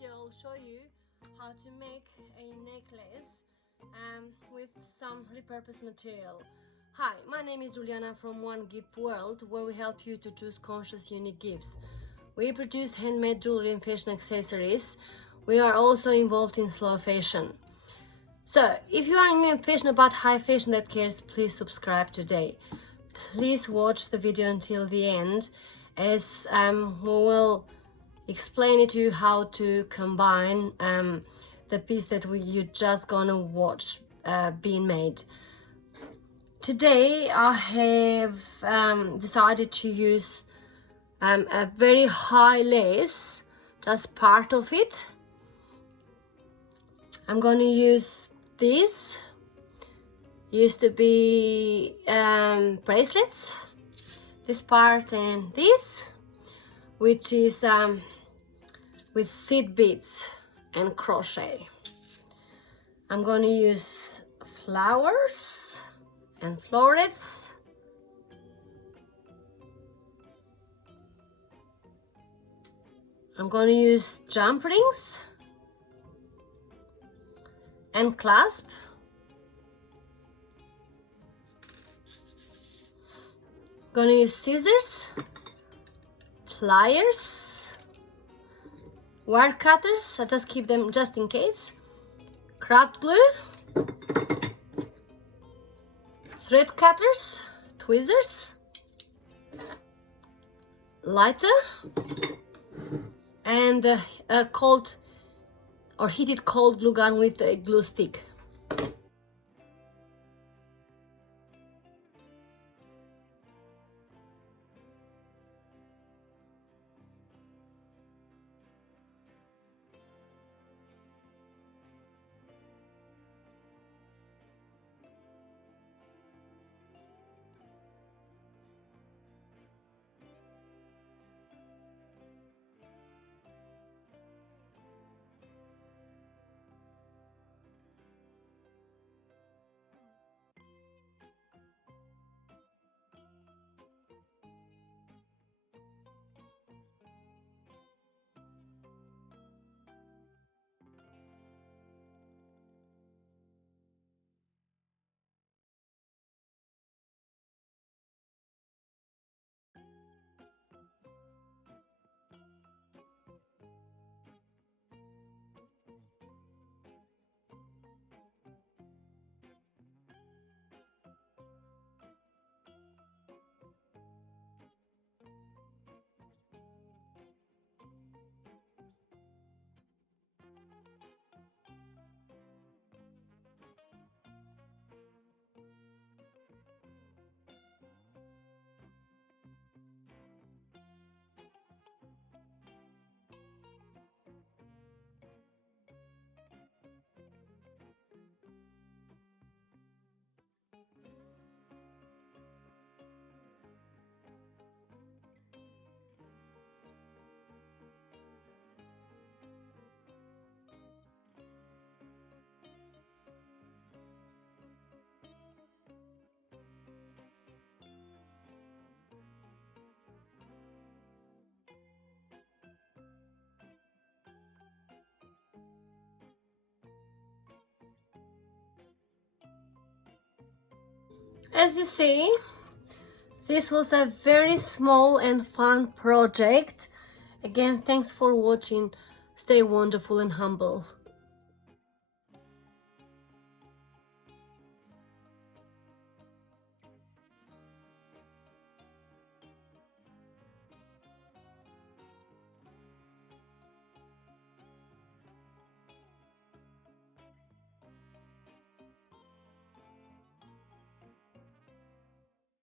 video I'll show you how to make a necklace with some repurposed material. Hi, my name is Juliana from One Gift World, where we help you to choose conscious, unique gifts. We produce handmade jewelry and fashion accessories. We are also involved in slow fashion. So, if you are passionate about high fashion that cares, please subscribe today. Please watch the video until the end, as we will explain to you how to combine the piece that you're just gonna watch being made. Today I have decided to use a very high lace, just part of it. I'm gonna use this. Used to be bracelets, this part and this, which is with seed beads and crochet. I'm going to use flowers and florets. I'm going to use jump rings and clasp. Gonna use scissors, pliers, wire cutters, I just keep them just in case, craft glue, thread cutters, tweezers, lighter, and a cold or heated cold glue gun with a glue stick. As you see, this was a very small and fun project. Again, thanks for watching. Stay wonderful and humble.